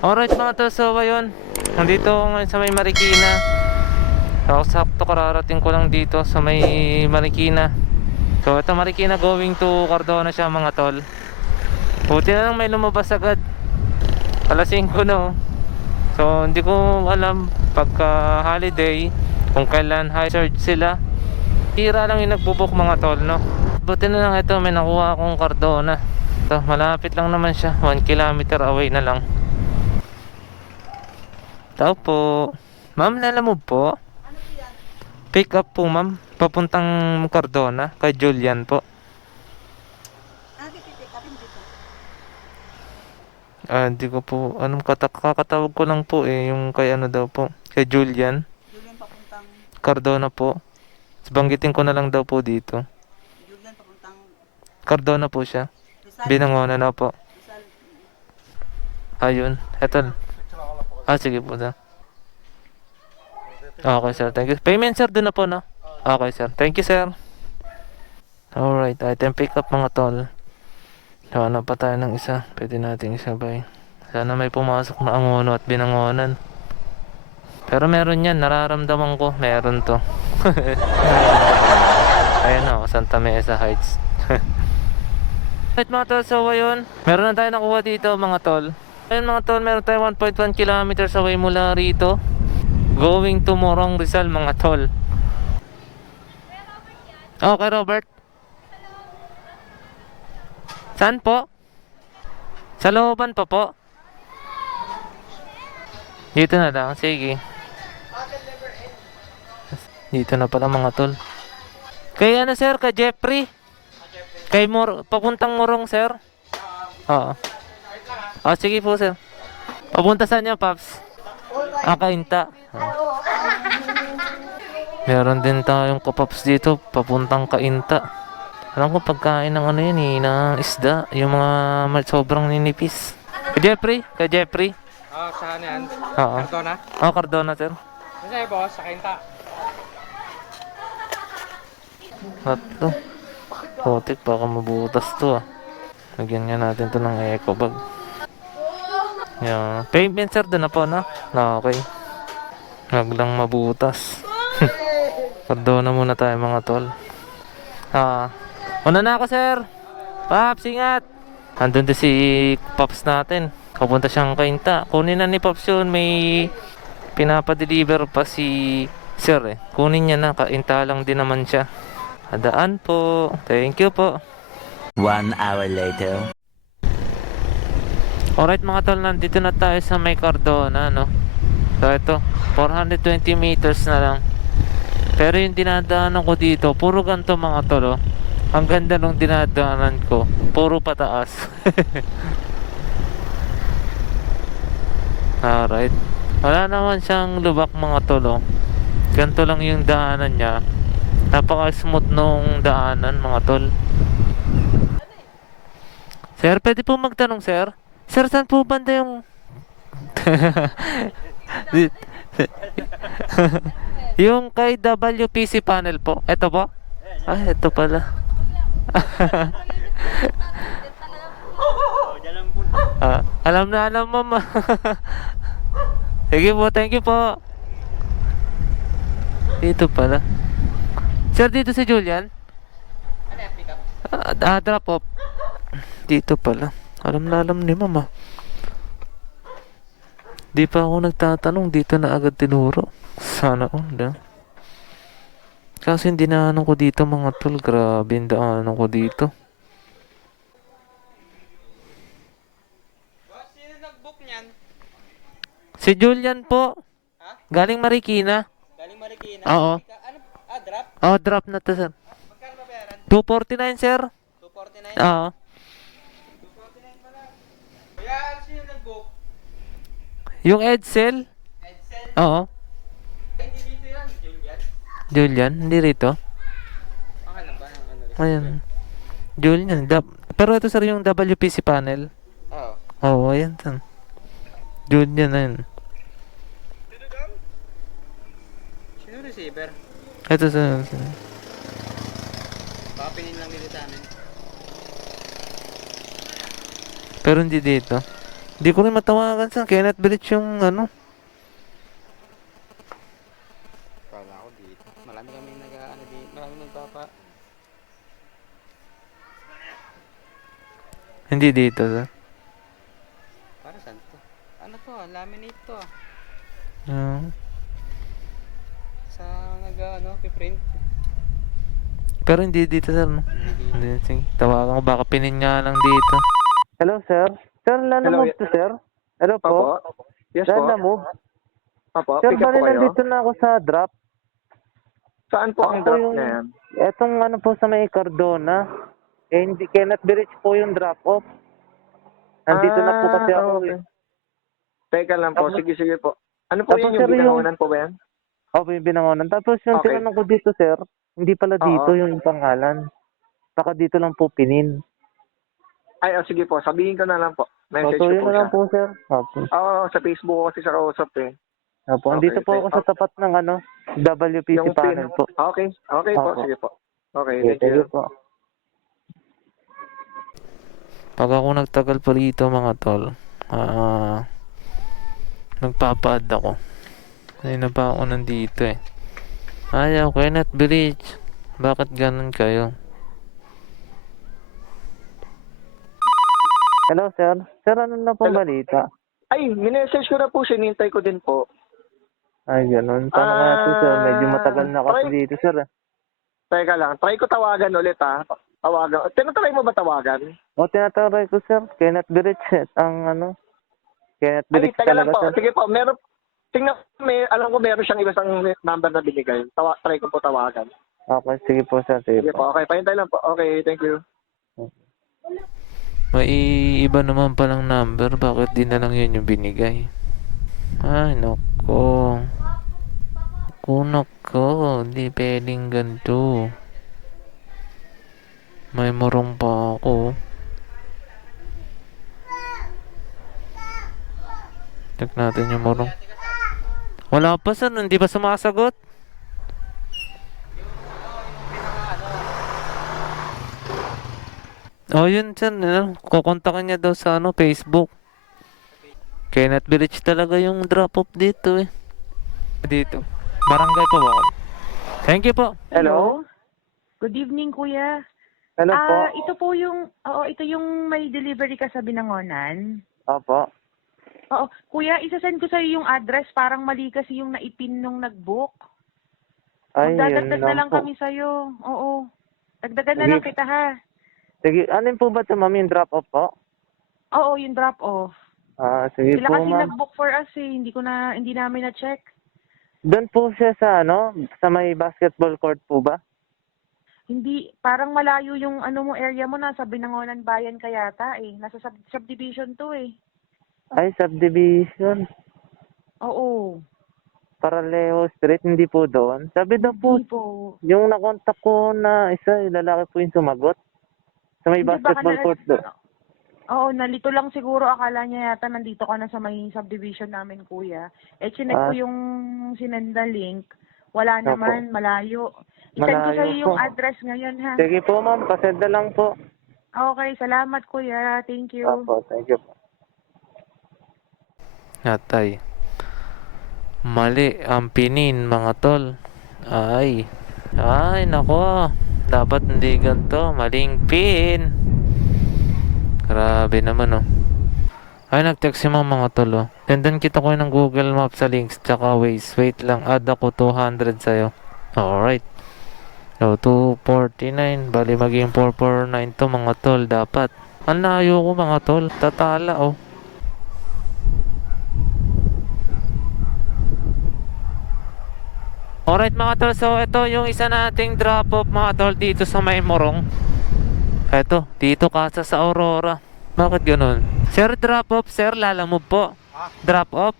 Alright mga tol, so ayun, nandito ako ngayon sa may Marikina. So sakto kararating ko lang dito sa may Marikina. So ito Marikina going to Cardona siya mga tol. Buti na lang may lumabas agad. Alas 5 no. So hindi ko alam pagka holiday kung kailan high surge sila. Tira lang yung nagbubook mga tol no. Buti na lang ito may nakuha akong Cardona. Ito malapit lang naman siya, 1 kilometer away na lang. Tao po. Ma'am, lalamove po. Pick up po ma'am. Papuntang Cardona. Kay Julian po. Hindi ko po. Anong kakatawag ko lang po eh. Yung kay ano daw po. Kay Julian. Julian papuntang Cardona po. Banggitin ko na lang daw po dito. Julian papuntang Cardona po siya. Rizal. Binangonan na po. Rizal. Ayun. Eto. Sige po na. Okay sir. Thank you. Payment sir doon na po no? Okay sir. Thank you sir. Alright. Item pick up mga tol. Hanap pa tayo ng isa. Pwede nating isabay. Sana may pumasok na Angono at Binangonan. Pero meron yan. Nararamdaman ko. Meron to. Ayan o. Santa Mesa Heights. Alright mga tol. So ayun. Meron na tayo nakuha dito mga tol. Ayun mga tol. Meron tayo 1.1 kilometers away mula rito. Going to Morong Rizal mga tol. Okay Robert. Saan po? Sa looban pa po? Dito na lang, sige. Dito na pala mga tol. Kay ano sir, kay Jeffrey? Kay papuntang Morong sir? Oo. Sige po sir. Papunta saan niya Paps? Kainta. Meron din tayong kapaps dito, papuntang Kainta. Alam ko pagkain ng ano yun eh, ng isda. Yung mga sobrang ninipis. Kay Jeffrey? Kay Jeffrey? Saan yan? Oo. Cardona? Cardona sir. Kasi boss, sa Kinta. Ito. Putik, baka mabutas to ah. Lagyan nga natin to ng eco bag. Yan. Payment sir doon na po no? Okay. Huwag lang mabutas. Cardona muna tayo mga tol. Una na ako sir. Paps, ingat. Andun din si Paps natin. Pupunta siyang Kainta. Kunin na ni Paps yun. May pinapadeliver pa si sir eh. Kunin niya na. Kainta lang din naman siya. Adaan po. Thank you po. 1 hour later. Alright mga tol. Nandito na tayo sa may Cardona no. So ito. 420 meters na lang. Pero yung dinadaanan ko dito, puro ganito mga tol oh. Ang ganda nung dinadaanan ko, puro pataas. Alright. Wala naman siyang lubak mga tol oh. Ganito lang yung daanan niya. Napaka-smooth nung daanan mga tol. Sir, pwede po magtanong sir? Sir, saan po banda yung... Yung kay WPC panel po. Ito po? Ito pala. Alam na alam mama. Sige po, thank you po. Dito pala. Sir, dito si Julian? Drop off. Dito pala. Alam na alam ni mama. Di pa ako nagtatanong, dito na agad tinuro. Sana all kasi hindi na ano ko dito mga tol. Grabe yung daanan ko dito. Sino nag-book niyan? Si Julian po. Ha? Galing Marikina. Galing Marikina? Oo. Ano? Drop? Drop na to sir. Magkano ba bayaran? 249 sir. 249? Oo. 249 pala. Kaya sino nag-book? Yung Edsel. Edsel? Oo. Hindi dito yan, Julian. Julian, hindi rito. Pangalan ba ng ano? Ayan. Julian. Pero ito sir yung WPC panel. Oo. Oo, ayan sir. Julian na yun. Sino receiver? Ito sir. Baka pinin lang nila sa amin. Pero hindi dito. Di ko rin matawagan sa Kenneth Bridge yung ano. Kala ko dito. Marami kami nag-ano dito. Marami nagpapa... Hindi dito, sir. Para saan to? Ano to ah? Laminate to ah. Ah. Sa nag-ano, piprint. Pero hindi dito, sir, no? Hindi. Hindi, sige. Tawagan ko, baka pinin nga lang dito. Hello, sir. Sir, Hello, move to, sir. Hello po. Opo. Yes Sir, po. move. Opo, Sir, pick up bali po kayo. nandito na ako sa drop. Saan po ang Ako drop yung- na yan? Etong ano po sa may Cardona. Eh, hindi Kenneth Bridge po yung drop-off. Nandito na po kasi ako. okay. Eh. Teka lang po. Tapos- Sige po. Ano po Tapos, yun, sir, yung binangunan po ba yan? Opo, yung binangonan. Tapos yung Okay. tinanong ko dito, sir, hindi pala dito Oo. yung pangalan. Baka dito lang po pinin. Ay, sige po. Sabihin ko na lang po. Message Opo, ko yun po na siya. lang po, sir. Opo. Oo, sa Facebook ko kasi sa kausap eh. Opo, Okay, andito po ako sa tapat ng ano, WPC panel po. Okay, okay po. Opo. Sige po. Okay, Okay, thank you. po. Pag ako nagtagal pa rito mga tol, nagpapa-add ako. Ayun na pa ako nandito eh. Ayaw, Kenneth Bridge. Bakit ganun kayo? Hello, sir. Sir, ano na pong Hello. balita? Ay, minessage ko na po. Sinintay ko din po. Ay, ganun. Paano nga ito, sir? Medyo matagal na kasi try- dito, sir. Teka lang. Try ko tawagan ulit ha. Tawagan. Tinatry mo ba tawagan? O, tinataray ko, sir. Kenneth Bridge. Ang ano? Kenneth Ay, Bridge teka lang talaga, po. sir. Sige po. Meron. Tingnan, alam ko meron siyang isang number na binigay. Try ko po tawagan. Okay, sige po, sir. Sige Sige po. po. Okay, pahintay lang po. Okay, thank you. May iba naman palang number. Bakit di na lang yun yung binigay? Ay, nako. Nako. Di pwedeng ganito. May murong pa ako. Check natin yung murong. Wala pa, sir. Hindi ba sumasagot? Oh, yun, sir. Kukontakin niya daw sa ano, Facebook. Kenneth Village talaga yung drop-off dito eh. Dito. Barangay po ba? Thank you po. Hello. Good evening, kuya. Hello po. Ito po yung, ito yung may delivery ka sa Binangonan. Opo. Oo, kuya, isasend ko sa'yo yung address, parang mali kasi yung naipin nung nag-book. Ay, yun Magdadagdag na lang po. kami sa'yo. Oo. Dagdagan na Sige. lang kita, ha? Sige, ano po ba ito, ma'am, yung drop-off po? Oo, yung drop-off. Sige Sila po, kasi ma'am. nag-book for us, eh. Hindi namin na-check. Doon po siya sa ano, sa may basketball court po ba? Hindi, parang malayo yung ano mo, area mo, nasa Binangonan Bayan ka yata, eh. Nasa subdivision to, eh. Ay, subdivision. Oo. Paralejo Street, hindi po doon. Sabi daw po, Hindi po. yung nakontak ko na isa, lalaki po yung sumagot. Sa may Hindi, baka basketball court doon. Oo, nalito lang siguro. Akala niya yata nandito ka na sa may subdivision namin, kuya. Chinek ko yung sinenda link. Wala Opo. naman, malayo. I-send ko Malayo sa'yo yung po. address ngayon, ha? Sige po, ma'am, pasenda lang po. Okay, salamat, kuya. Thank you. Opo, thank you po. Atay. Mali ang pinin, mga tol. Ay, nako. Dapat hindi ganito. Maling pin. Grabe naman, oh. Ay, nag-text yung mga tol, oh. Tendan kita ko ng Google Maps sa links, tsaka Waze. Wait lang, add ako 200 sa'yo. Alright. So, 249. Bali, maging 449 to, mga tol. Dapat. Ang layo ko, mga tol. Tatala, oh. Alright mga tol, so ito yung isa nating drop off mga tol dito sa May Morong. Ito, dito kasa sa Aurora. Bakit ganun? Sir, drop off, sir, lalamove po. Drop off.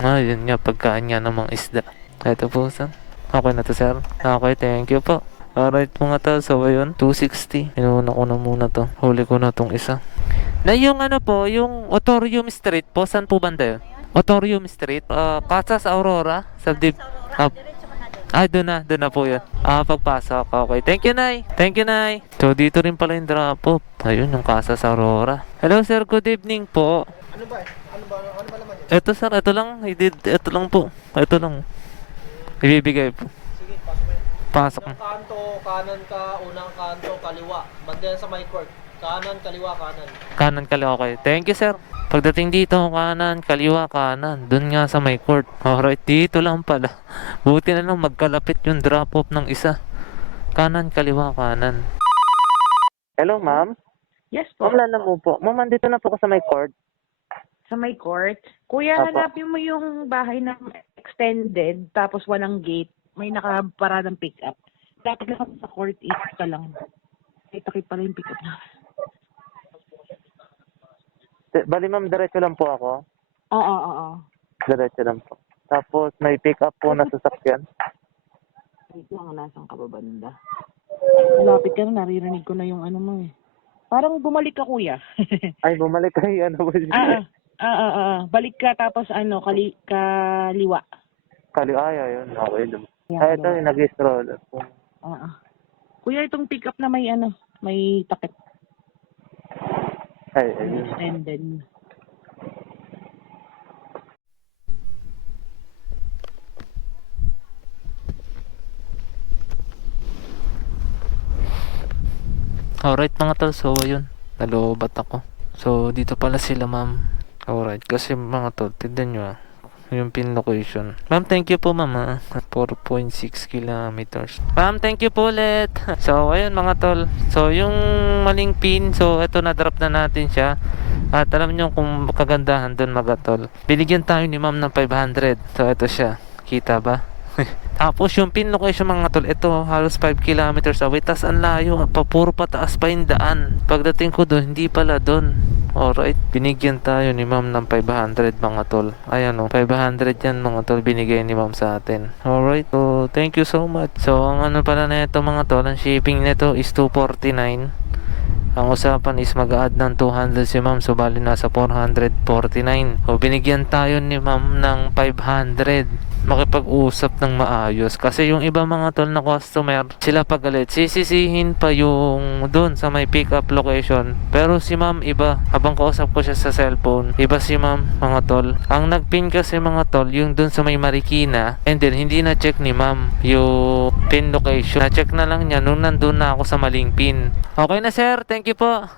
Yun nga, pagkain nga namang isda. Ito po, sir. Okay na to, sir. Okay, thank you po. Alright mga tol, so ayun, 260. Inuna ko na muna to. Huli ko na tong isa. Na yung ano po, yung Autorium Street po, saan po banda yun? Autorium Street, Casas Aurora, Ay, doon na po yun. Pagpasok. Okay. Thank you, Nay. Thank you, Nay. So, dito rin pala yung drop off. Ayun, yung casa sa Aurora. Hello, sir. Good evening po. Ano ba naman yun? Ito, sir. Ito lang. Ito lang po. Ito lang. Ibibigay po. Sige, pasok mo yun. Pasok. Yung kanto, kanan ka, unang kanto, kaliwa. Banda yan sa my court. Kanan, kaliwa, kanan. Kanan, kaliwa. Okay. Thank you, sir. Pagdating dito, kanan, kaliwa, kanan. Doon nga sa may court. Alright, dito lang pala. Buti na lang magkalapit yung drop-off ng isa. Kanan, kaliwa, kanan. Hello, ma'am. Yes po. Ma'am, Lala mo po. Ma'am, andito na po ako sa may court. Sa may court. Kuya, Apo. hanapin mo yung bahay na extended, tapos walang gate. May nakaparadang pick-up. Dapat lang sa court, east ka lang. May takip pala yung pick-up na. Bali, ma'am, diretso lang po ako. Oo. Diretso lang po. Tapos, may pick-up po na sasakyan. Wait lang, nasaan ka ba banda? Malapit ka na, naririnig ko na yung ano mo eh. Parang bumalik ka, kuya. Ay, bumalik kayo. Ano ba siya? Balik ka, tapos ano, kaliwa. Kaliwa, ayun. Okay. Yan, Ay, ito, kaliwa. yung nag-stroll. Kuya, itong pick-up na may ano, may takip. Ay, May ayun. extended. Alright mga tol, so ayun, nalobat ako. So dito pala sila ma'am. Alright, kasi mga tol, tignan nyo yung pin location. Ma'am, thank you po ma'am 4.6 kilometers. Ma'am, thank you po ulit. So ayun mga tol, so yung maling pin, so ito na drop na natin siya. At alam nyo kung kagandahan doon mga tol, binigyan tayo ni ma'am ng 500. So ito siya, kita ba? Tapos yung pin location mga tol, ito halos 5 kilometers away. Tas ang layo, puro pataas pa yung daan. Pagdating ko doon, hindi pala doon. Alright, binigyan tayo ni ma'am ng 500 mga tol. Ayan o, 500 yan mga tol, binigay ni ma'am sa atin. Alright, so thank you so much. So ang ano pala na ito mga tol, ang shipping nito is 249. Ang usapan is mag-add ng 200 si ma'am, so bali nasa 449. So binigyan tayo ni ma'am ng 500. Makipag-usap ng maayos, kasi yung iba mga tol na customer, sila pagalit, sisisihin pa yung doon sa may pick up location. Pero si ma'am iba, habang kausap ko siya sa cellphone, iba si ma'am mga tol. Ang nagpin kasi mga tol, yung doon sa may Marikina, and then hindi na check ni ma'am yung pin location. Na check na lang niya nung nandun na ako sa maling pin. Okay na sir, thank you po.